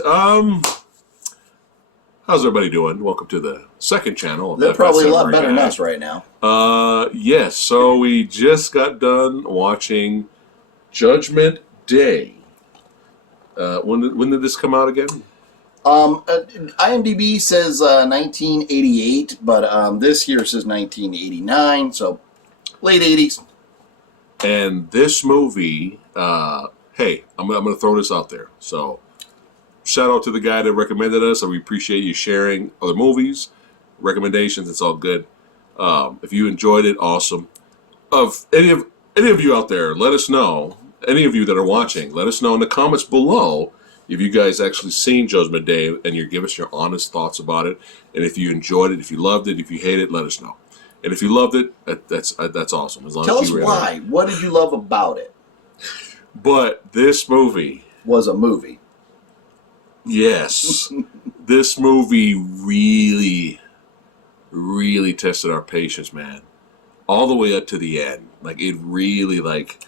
right. How's everybody doing? Welcome to the second channel. They're probably a lot better than us right now. Yes. So we just got done watching Judgment Day. When did this come out again? IMDb says 1988, but this here says 1989, so late 80s. And this movie, hey, I'm going to throw this out there. So, shout out to the guy that recommended us. We appreciate you sharing other movies, recommendations. It's all good. If you enjoyed it, awesome. Of any of you out there, let us know. Any of you that are watching, let us know in the comments below if you guys actually seen Judgment Day, and you give us your honest thoughts about it. And if you enjoyed it, if you loved it, if you hate it, let us know. And if you loved it, that's awesome. As long Tell as us you why. What did you love about it? But this movie was a movie. Yes, this movie really, really tested our patience, man. All the way up to the end, like it really, like,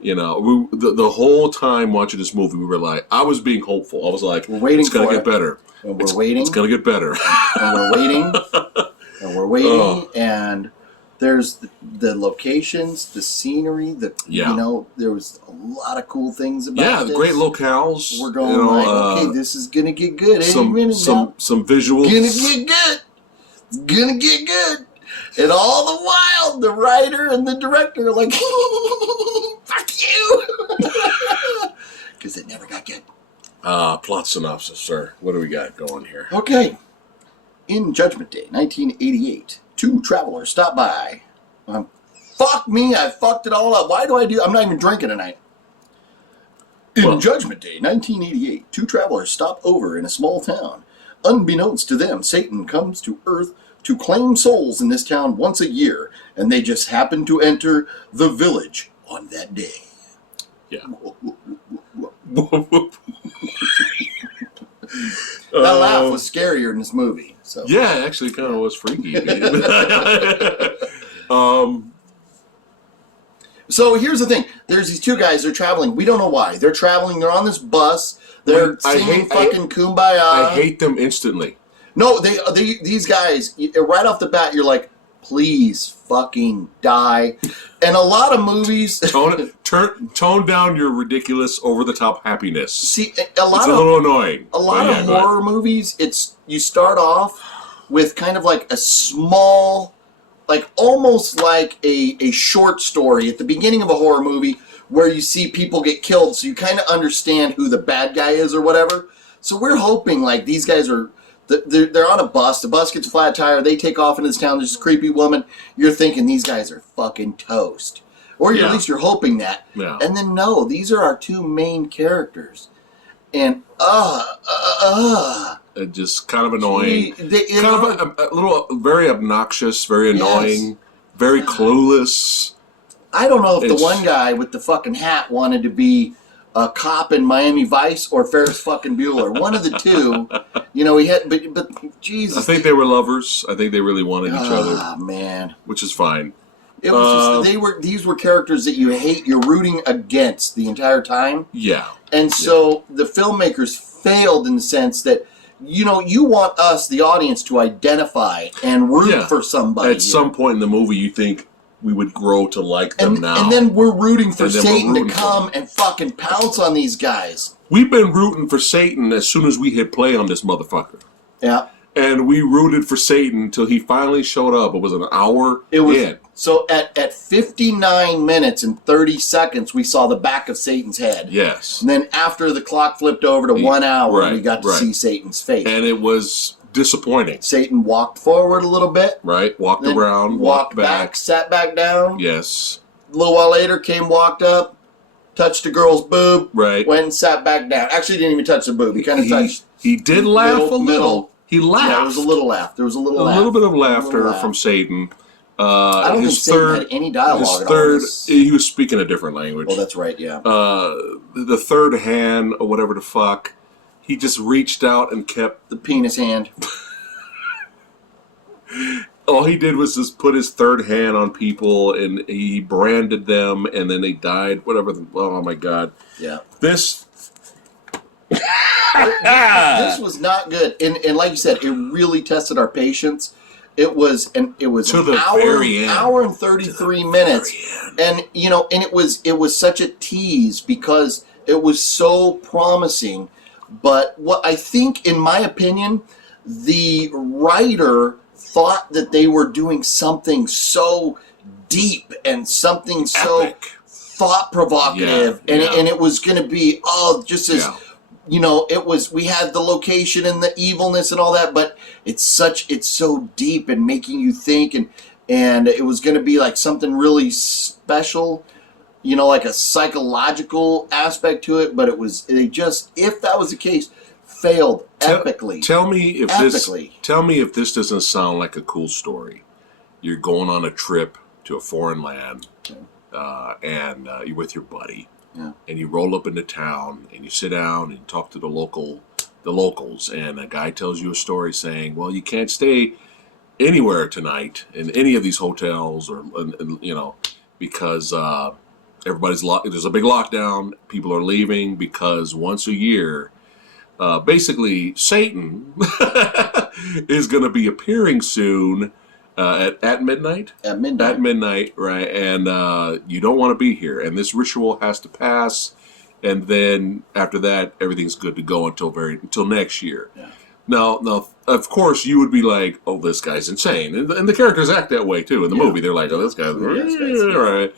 you know, the whole time watching this movie, we were like, I was being hopeful. I was like, we're waiting. It's gonna get better. And we're waiting. It's gonna get better. And we're waiting. And we're waiting, and there's the locations, the scenery, you know, there was a lot of cool things about this. Yeah, great locales. We're going like, okay, this is gonna get good. Some visuals. Gonna get good. It's gonna get good. And all the while, the writer and the director are like, fuck you, because it never got good. Plot synopsis, sir. What do we got going here? Okay. In Judgment Day, 1988, two travelers stop by. Fuck me, I fucked it all up. Why do I do? I'm not even drinking tonight. In Judgment Day, 1988, two travelers stop over in a small town. Unbeknownst to them, Satan comes to Earth to claim souls in this town once a year, and they just happen to enter the village on that day. Yeah. That laugh was scarier in this movie. So. Yeah, it actually kind of was freaky. So here's the thing. There's these two guys. They're traveling. We don't know why. They're traveling. They're on this bus. They're singing fucking Kumbaya. I hate them instantly. No, these guys, right off the bat, you're like, please fucking die. And a lot of movies... Tone down your ridiculous, over-the-top happiness. See, it's a little annoying. A lot of horror movies, you start off with kind of like a small, like almost like a short story at the beginning of a horror movie where you see people get killed, so you kind of understand who the bad guy is or whatever. So we're hoping like these guys are... They're on a bus. The bus gets a flat tire. They take off into this town. There's this creepy woman. You're thinking these guys are fucking toast. Or at least you're hoping that. Yeah. And then, no, these are our two main characters. And, just kind of annoying. Kind of a little, very obnoxious, very annoying, very clueless. I don't know if the one guy with the fucking hat wanted to be a cop in Miami Vice or Ferris fucking Bueller. One of the two. You know, he had, but Jesus. I think they were lovers. I think they really wanted each other. Ah, man. Which is fine. It was these were characters that you hate, you're rooting against the entire time. Yeah. And so the filmmakers failed in the sense that, you know, you want us, the audience, to identify and root for somebody. At some point in the movie, you think we would grow to like them now. And then we're rooting for Satan to come and fucking pounce on these guys. We've been rooting for Satan as soon as we hit play on this motherfucker. Yeah. And we rooted for Satan until he finally showed up. It was an hour in. So at 59 minutes and 30 seconds, we saw the back of Satan's head. Yes. And then after the clock flipped over to 1 hour, we got to see Satan's face. And it was disappointing. Satan walked forward a little bit. Right. Walked around. Walked back. Sat back down. Yes. A little while later, walked up, touched the girl's boob. Right. Went and sat back down. Actually, didn't even touch the boob. He kind of touched. He did laugh a little. He laughed. Yeah, there was a little laugh. There was a little bit of laughter from Satan. I don't think Satan had any dialogue at all. He was speaking a different language. Oh, that's right, yeah. The third hand, or whatever the fuck, he just reached out and kept... The penis hand. All he did was just put his third hand on people, and he branded them, and then they died, whatever. Oh, my God. Yeah. This... This was not good, and like you said, it really tested our patience. It was to an the very end. hour and 33 minutes, and and it was such a tease because it was so promising. But what I think, in my opinion, the writer thought that they were doing something so deep and something so Epic. thought provocative, and it was going to be just as it was. We had the location and the evilness and all that, but it's so deep and making you think, and it was going to be like something really special, like a psychological aspect to it. But they just, if that was the case, failed epically. Tell me if this doesn't sound like a cool story. You're going on a trip to a foreign land, and you're with your buddy, and you roll up into town, and you sit down and talk to the locals, and a guy tells you a story saying, well, you can't stay anywhere tonight in any of these hotels, or because everybody's there's a big lockdown. People are leaving because once a year, basically Satan is going to be appearing soon. At midnight? At midnight. At midnight, right. And you don't want to be here. And this ritual has to pass. And then after that, everything's good to go until next year. Yeah. Now, of course, you would be like, oh, this guy's insane. And the characters act that way, too, in the movie. They're like, oh, this guy's right.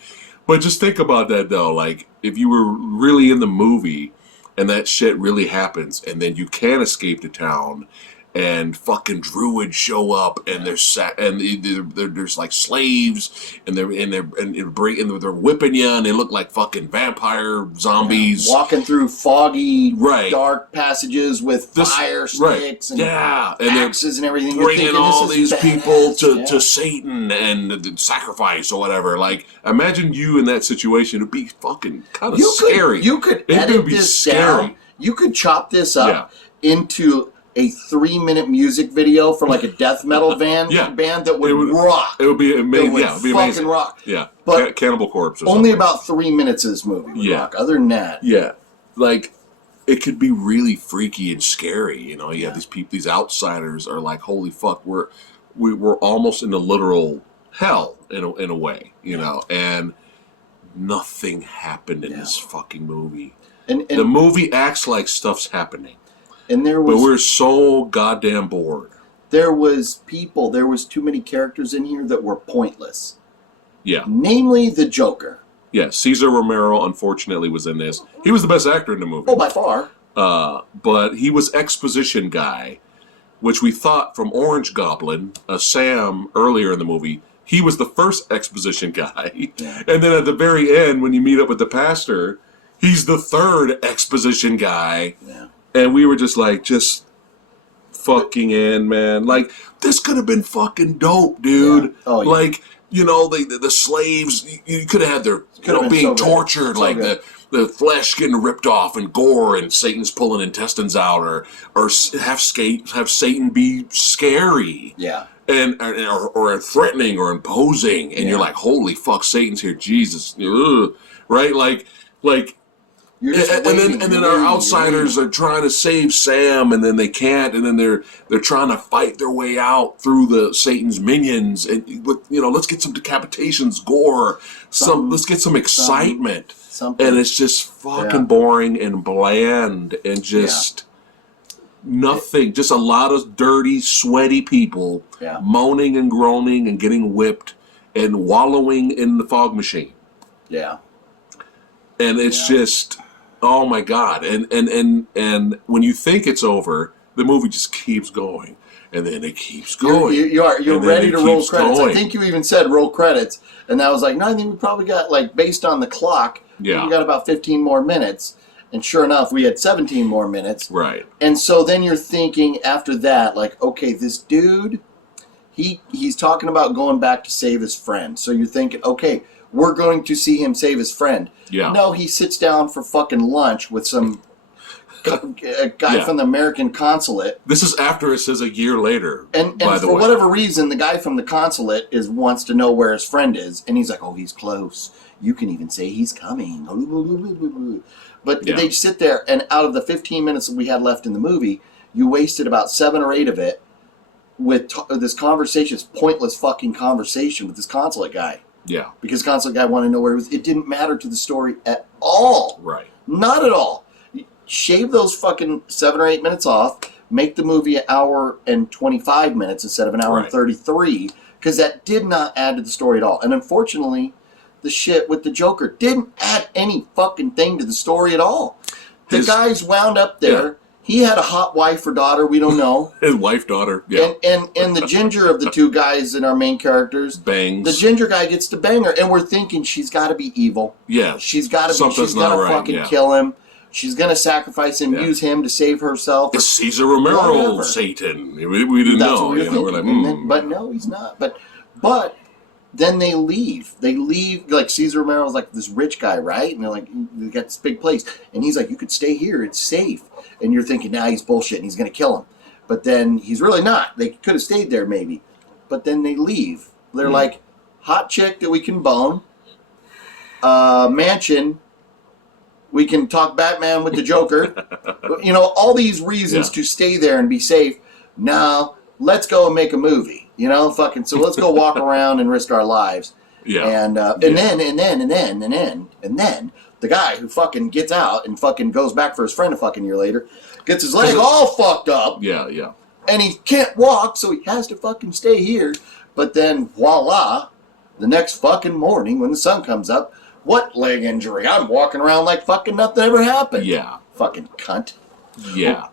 But just think about that, though. Like, if you were really in the movie and that shit really happens, and then you can't escape to town, and fucking druids show up, and there's like slaves, and they're whipping you, and they look like fucking vampire zombies walking through foggy, dark passages with fire sticks and axes and everything. Bringing all these people to Satan and sacrifice or whatever. Like, imagine you in that situation. It'd be fucking kind of scary. You could edit this down. You could chop this up into a 3-minute music video for like a death metal band that would rock. It would be amazing. It would be amazing. Rock. Yeah, but Cannibal Corpse. Or only something. about 3 minutes of this movie would rock. Other than that, like it could be really freaky and scary. You have these people, these outsiders are like, holy fuck, we're almost in the literal hell in a way. And nothing happened in this fucking movie. And the movie acts like stuff's happening. And but we're so goddamn bored. There was too many characters in here that were pointless. Yeah. Namely, the Joker. Yeah, Cesar Romero, unfortunately, was in this. He was the best actor in the movie. Oh, by far. But he was exposition guy, which we thought from Orange Goblin, Sam, earlier in the movie, he was the first exposition guy. Yeah. And then at the very end, when you meet up with the pastor, he's the third exposition guy. Yeah. And we were just fucking in, man. Like, this could have been fucking dope, dude. Yeah. Oh, yeah. Like, the slaves, you could have had their, being so tortured, so like the flesh getting ripped off and gore, and Satan's pulling intestines out, or have Satan be scary. Yeah. Or threatening or imposing, and you're like, holy fuck, Satan's here, Jesus. Ugh. Right? Like, and then our outsiders are trying to save Sam, and then they can't, and then they're trying to fight their way out through the Satan's minions, and let's get some decapitations, gore, let's get some excitement, and it's just fucking boring and bland and just nothing, just a lot of dirty, sweaty people moaning and groaning and getting whipped and wallowing in the fog machine. Yeah, and it's just. Oh my God! And when you think it's over, the movie just keeps going, and then it keeps going. You're ready to roll credits. Going. I think you even said roll credits, and that was like, no, I think we probably got, like, based on the clock, we got about 15 more minutes, and sure enough, we had 17 more minutes. Right. And so then you're thinking after that, like, okay, this dude, he's talking about going back to save his friend. So you're thinking, okay, we're going to see him save his friend. Yeah. No, he sits down for fucking lunch with some a guy Yeah. from the American consulate. This is after it says a year later. And by the for way. whatever reason, the guy from the consulate wants to know where his friend is, and he's like, "Oh, he's close. You can even say he's coming." But Yeah. they sit there, and out of the 15 minutes that we had left in the movie, you wasted about 7 or 8 of it with this conversation, this pointless fucking conversation with this consulate guy. Yeah. Because the consulate guy wanted to know where he was. It didn't matter to the story at all. Right. Not at all. Shave those fucking 7 or 8 minutes off. Make the movie an hour and 25 minutes instead of an hour and 33. Because that did not add to the story at all. And unfortunately, the shit with the Joker didn't add any fucking thing to the story at all. The guy's wound up there. Yeah. He had a hot wife or daughter, we don't know. His wife, daughter, yeah. And the ginger of the two guys in our main characters, bangs. The ginger guy gets to bang her, and we're thinking she's got to be evil. Yeah. She's got to be, she's going to fucking kill him. She's going to sacrifice him, use him to save herself. It's Cesar Romero, Satan. We didn't know. We're like, but no, he's not. But then they leave. They leave, like Cesar Romero's like this rich guy, right? And they're like, they got this big place. And he's like, you could stay here. It's safe. And you're thinking, nah, he's bullshit and he's going to kill him. But then he's really not. They could have stayed there maybe. But then they leave. They're like, hot chick that we can bone. Mansion. We can talk Batman with the Joker. You know, all these reasons to stay there and be safe. Now, let's go and make a movie. You know, fucking, so let's go walk around and risk our lives. Yeah. And then the guy who fucking gets out and fucking goes back for his friend a fucking year later gets his leg all fucked up. Yeah, yeah. And he can't walk, so he has to fucking stay here. But then, voila, the next fucking morning when the sun comes up, what leg injury? I'm walking around like fucking nothing ever happened. Yeah. Fucking cunt. Yeah.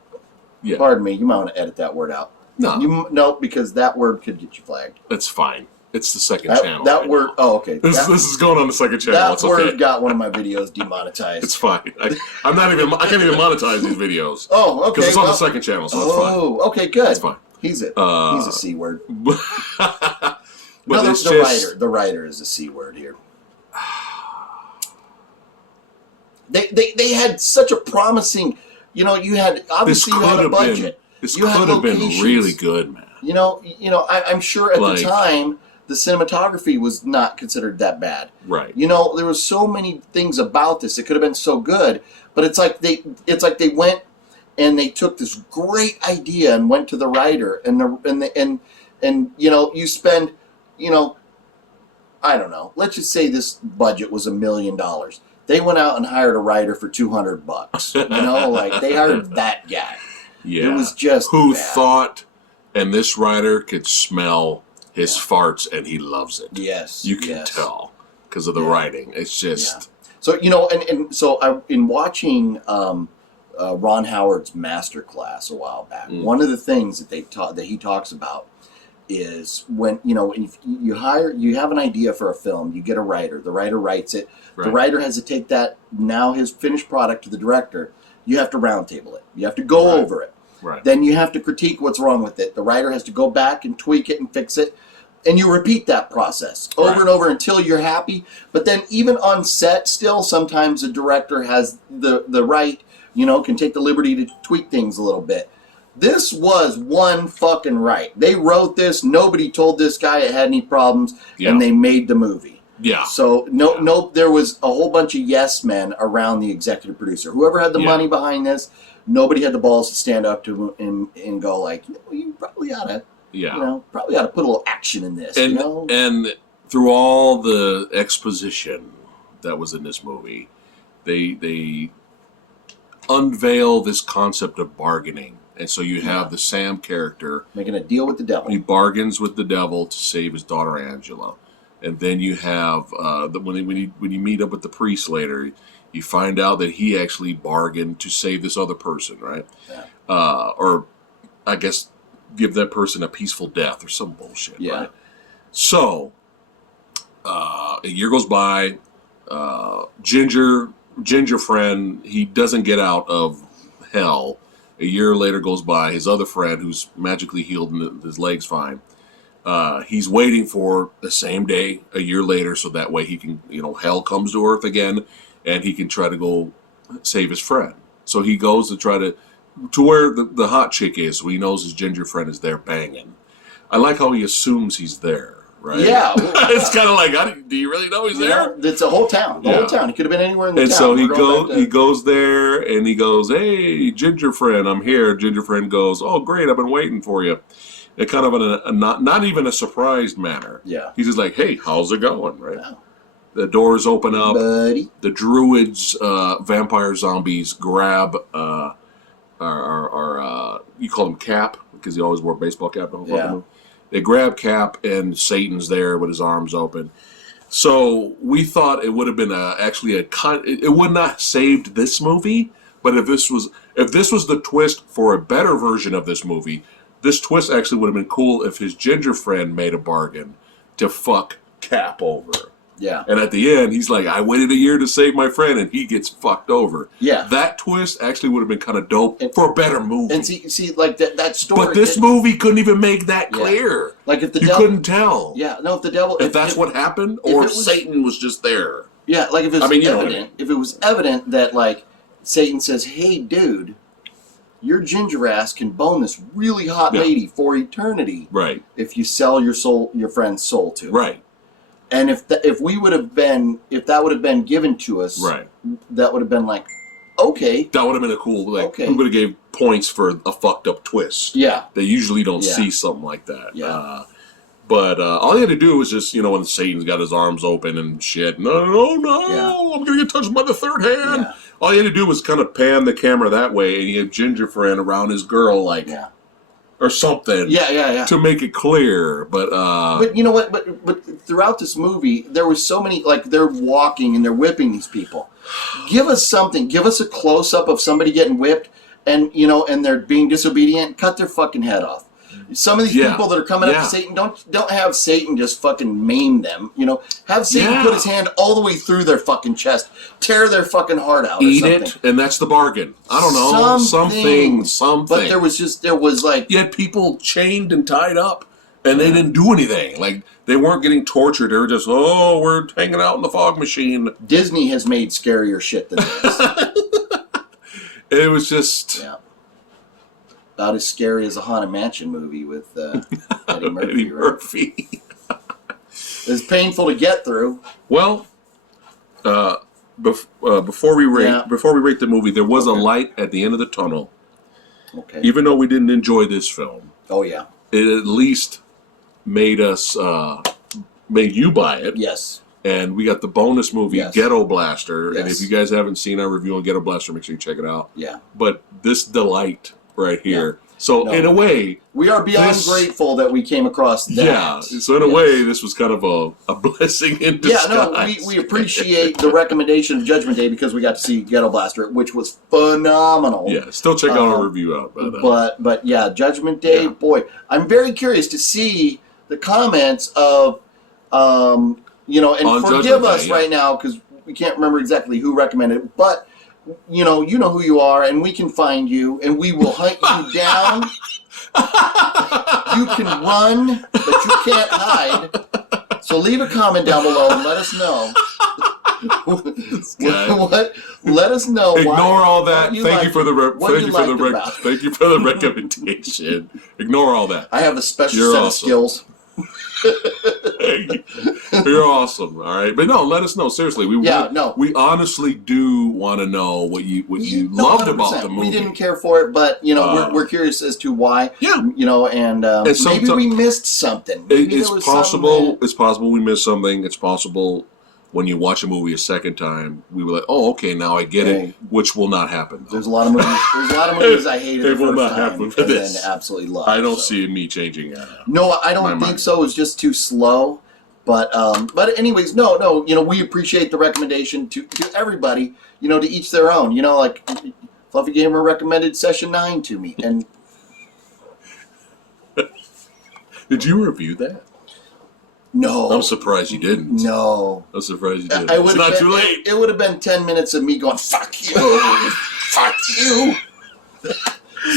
Yeah. Pardon me, you might want to edit that word out. No. No, because that word could get you flagged. That's fine. It's the second channel. That right word, now. oh, okay. This is going on the second channel. That it's word okay. got one of my videos demonetized. It's fine. I can't even monetize these videos. Oh, okay. Because it's on the second channel, so it's fine. Oh, okay, good. It's fine. He's a C word. But No, it's the writer is a C word here. They had such a promising, you know, you had a budget. This could have been really good, man. You know, I'm sure at the time the cinematography was not considered that bad. Right. You know, there was so many things about this. It could have been so good, but it's like they went and they took this great idea and went to the writer and you know, you spend, you know, I don't know. Let's just say this budget was $1 million. They went out and hired a writer for $200. You know, like they hired that guy. Yeah. It was just who bad. thought, and this writer could smell his farts, and he loves it. Yes, you can tell because of the writing. It's just so, you know, and so in watching Ron Howard's masterclass a while back, one of the things that he talks about is when, you know, if you have an idea for a film, you get a writer. The writer writes it. Right. The writer has to take that, now his finished product, to the director. You have to roundtable it. You have to go over it. Right. Then you have to critique what's wrong with it. The writer has to go back and tweak it and fix it. And you repeat that process over and over until you're happy. But then even on set still, sometimes the director has the right, you know, can take the liberty to tweak things a little bit. This was one fucking right. They wrote this. Nobody told this guy it had any problems. And they made the movie. Yeah. So no, there was a whole bunch of yes men around the executive producer. Whoever had the money behind this, nobody had the balls to stand up to him and go like, you probably ought to, you know, probably ought to put a little action in this. And, you know? And through all the exposition that was in this movie, they unveil this concept of bargaining. And so you have the Sam character making a deal with the devil. He bargains with the devil to save his daughter Angela. And then you have when you meet up with the priest later, you find out that he actually bargained to save this other person, right? Yeah. Or I guess give that person a peaceful death or some bullshit. Yeah. Right? So a year goes by. Ginger friend, he doesn't get out of hell. A year later goes by. His other friend, who's magically healed and his leg's fine, he's waiting for the same day a year later, so that way he can, you know, hell comes to earth again, and he can try to go save his friend. So he goes to try to where the hot chick is, so he knows his ginger friend is there banging. I like how he assumes he's there, right? Yeah. It's kind of like, do you really know he's there? It's a whole town. The whole town. He could have been anywhere in the and town. so he goes there, and he goes, "Hey, ginger friend, I'm here." Ginger friend goes, "Oh, great, I've been waiting for you." It kind of in a not even a surprised manner. Yeah. He's just like, "Hey, how's it going?" Right? Yeah. The doors open up. Buddy. The druids, vampire zombies, grab our you call him Cap because he always wore a baseball cap. Yeah. They grab Cap, and Satan's there with his arms open. So we thought it would have been it would not have saved this movie. But if this was the twist for a better version of this movie, this twist actually would have been cool if his ginger friend made a bargain to fuck Cap over. Yeah. And at the end, he's like, "I waited a year to save my friend," and he gets fucked over. Yeah. That twist actually would have been kind of dope for a better movie. And see, like that story. But this movie couldn't even make that clear. Like if the you devil, couldn't tell. Yeah. No, if the devil. If that's what happened, or if Satan was just there. Yeah. Like if it was evident. Know what I mean. If it was evident that like Satan says, "Hey, dude, your ginger ass can bone this really hot lady for eternity." Right. If you sell your friend's soul to. Right. And if that would have been given to us, right, that would have been like, okay, that would have been a cool. We would have gave points for a fucked up twist. Yeah, they usually don't see something like that. Yeah, but all he had to do was just when Satan's got his arms open and shit. No, I'm gonna get touched by the third hand. Yeah. All he had to do was kind of pan the camera that way, and he had ginger friend around his girl, like. Yeah. Or something, to make it clear. But you know what? But throughout this movie, there was so many, like, they're walking and they're whipping these people. Give us something. Give us a close up of somebody getting whipped, and and they're being disobedient. Cut their fucking head off. Some of these people that are coming up to Satan, don't have Satan just fucking maim them. Have Satan put his hand all the way through their fucking chest, tear their fucking heart out. Eat it, and that's the bargain. I don't know, something. But there was like you had people chained and tied up, and they didn't do anything. Like they weren't getting tortured. They were just we're hanging out in the fog machine. Disney has made scarier shit than this. It was just. Yeah. About as scary as a Haunted Mansion movie with Eddie Murphy. Eddie Murphy. It's painful to get through. Well, before we rate the movie, there was a light at the end of the tunnel. Okay. Even though we didn't enjoy this film. Oh yeah. It at least made us made you buy it. Yes. And we got the bonus movie, Ghetto Blaster. Yes. And if you guys haven't seen our review on Ghetto Blaster, make sure you check it out. Yeah. But this delight right here. So in a way, we are beyond grateful that we came across that. Yeah. So in a way, this was kind of a blessing in disguise. Yeah. No, we appreciate the recommendation of Judgment Day because we got to see Ghetto Blaster, which was phenomenal. Yeah. Still check out our review out. But yeah, Judgment Day. Boy, I'm very curious to see the comments of and on forgive us right now because we can't remember exactly who recommended it, but. You know who you are, and we can find you, and we will hunt you down. You can run, but you can't hide. So leave a comment down below and let us know. Let us know. Ignore all that. Thank you for the recommendation. Ignore all that. I have a special set of skills. You're awesome, all right. But no, let us know seriously. We honestly do want to know what you loved about the movie. We didn't care for it, but we're curious as to why. Yeah, and maybe we missed something. It's possible. It's possible we missed something. It's possible. When you watch a movie a second time, we were like, "Oh, okay, now I get it," which will not happen. There's a lot of movies. I hated. It will not happen for this. And absolutely love. I don't see me changing. No, I don't think so. It's just too slow. But anyways, no. We appreciate the recommendation to everybody. To each their own. Like Fluffy Gamer recommended Session 9 to me, and did you review that? No. I'm surprised you didn't. No. I'm surprised you didn't. It's not too late. It would have been 10 minutes of me going, "Fuck you." Fuck you.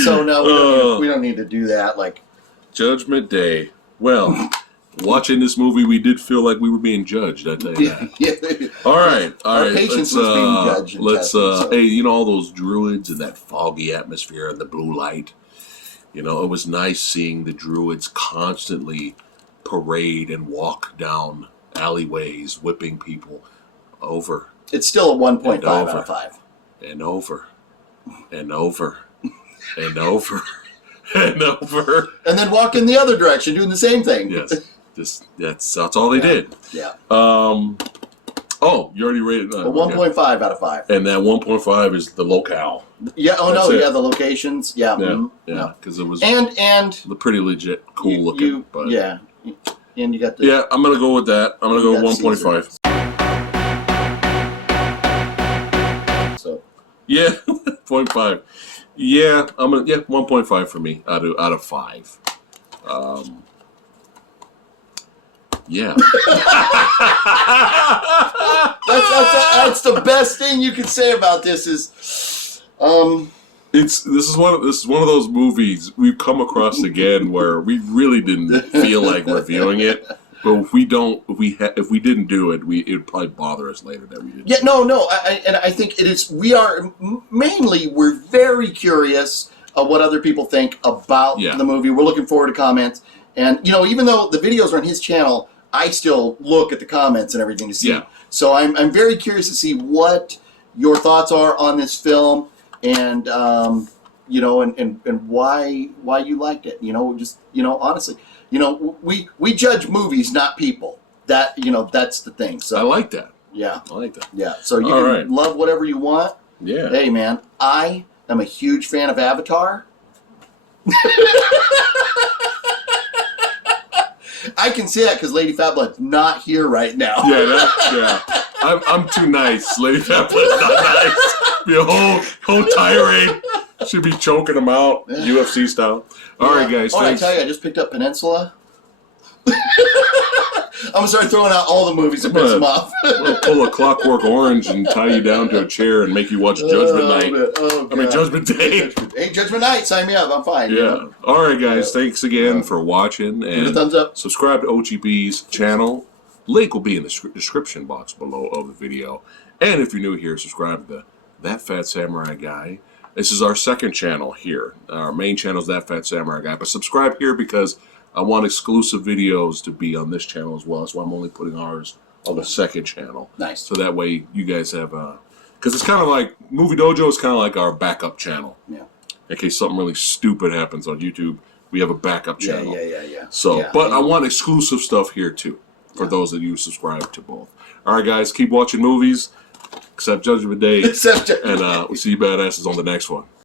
So no, we don't need to do that. Like Judgment Day. Well, watching this movie, we did feel like we were being judged. I tell you that. Yeah. All right. Our patience was being judged. And Let's. tested, so. Hey, you know all those druids and that foggy atmosphere and the blue light. You know, it was nice seeing the druids constantly parade and walk down alleyways, whipping people over. It's still a 1.5 out over. of 5. And over. And over. And over. And over. And then walk in the other direction, doing the same thing. Yes. That's all they did. Yeah. Oh, you already rated A 1.5 out of 5. And that 1.5 is the locale. Yeah. Oh That's no. it. Yeah. The locations. Yeah. Yeah. Because it was and pretty legit, cool looking. But yeah. And you got the. Yeah, I'm gonna go with that. I'm gonna go 1.5. So. Yeah, 0.5. Yeah, 1.5 for me out of 5. Yeah. That's the best thing you can say about this is, This is one of those movies we've come across again where we really didn't feel like reviewing it, but if we didn't do it, it would probably bother us later that we didn't. Yeah, no, I think it is. We're very curious of what other people think about the movie. We're looking forward to comments, and even though the videos are on his channel, I still look at the comments and everything to see. Yeah. So I'm very curious to see what your thoughts are on this film, and and why you liked it. Honestly, we judge movies, not people. That's the thing. So I like that. Yeah. I like that. Yeah. So you can love whatever you want. Yeah. Hey, man, I am a huge fan of Avatar. I can say that because Lady Fatblood's not here right now. Yeah. I'm too nice. Lady Fatblood's not nice. Be a whole tirade. Should be choking them out, UFC style. All right, guys. I tell you, I just picked up Peninsula. I'm gonna start throwing out all the movies that piss them off. We'll pull a Clockwork Orange and tie you down to a chair and make you watch Judgment Night. Judgment Day. Hey, Judgment Night, sign me up. I'm fine. Yeah. All right, guys. Thanks again for watching. And give it a thumbs up. Subscribe to OGB's channel. Link will be in the description box below of the video. And if you're new here, subscribe to That Fat Samurai Guy. This is our second channel here. Our main channel is That Fat Samurai Guy. But subscribe here because I want exclusive videos to be on this channel as well. That's why I'm only putting ours on the second channel. Nice. So that way you guys have because it's kind of like Movie Dojo is kind of like our backup channel. Yeah. In case something really stupid happens on YouTube, we have a backup channel. Yeah. So, but I want exclusive stuff here too for those of you who subscribe to both. All right, guys, keep watching movies. Except Judgment Day. And we'll see you badasses on the next one.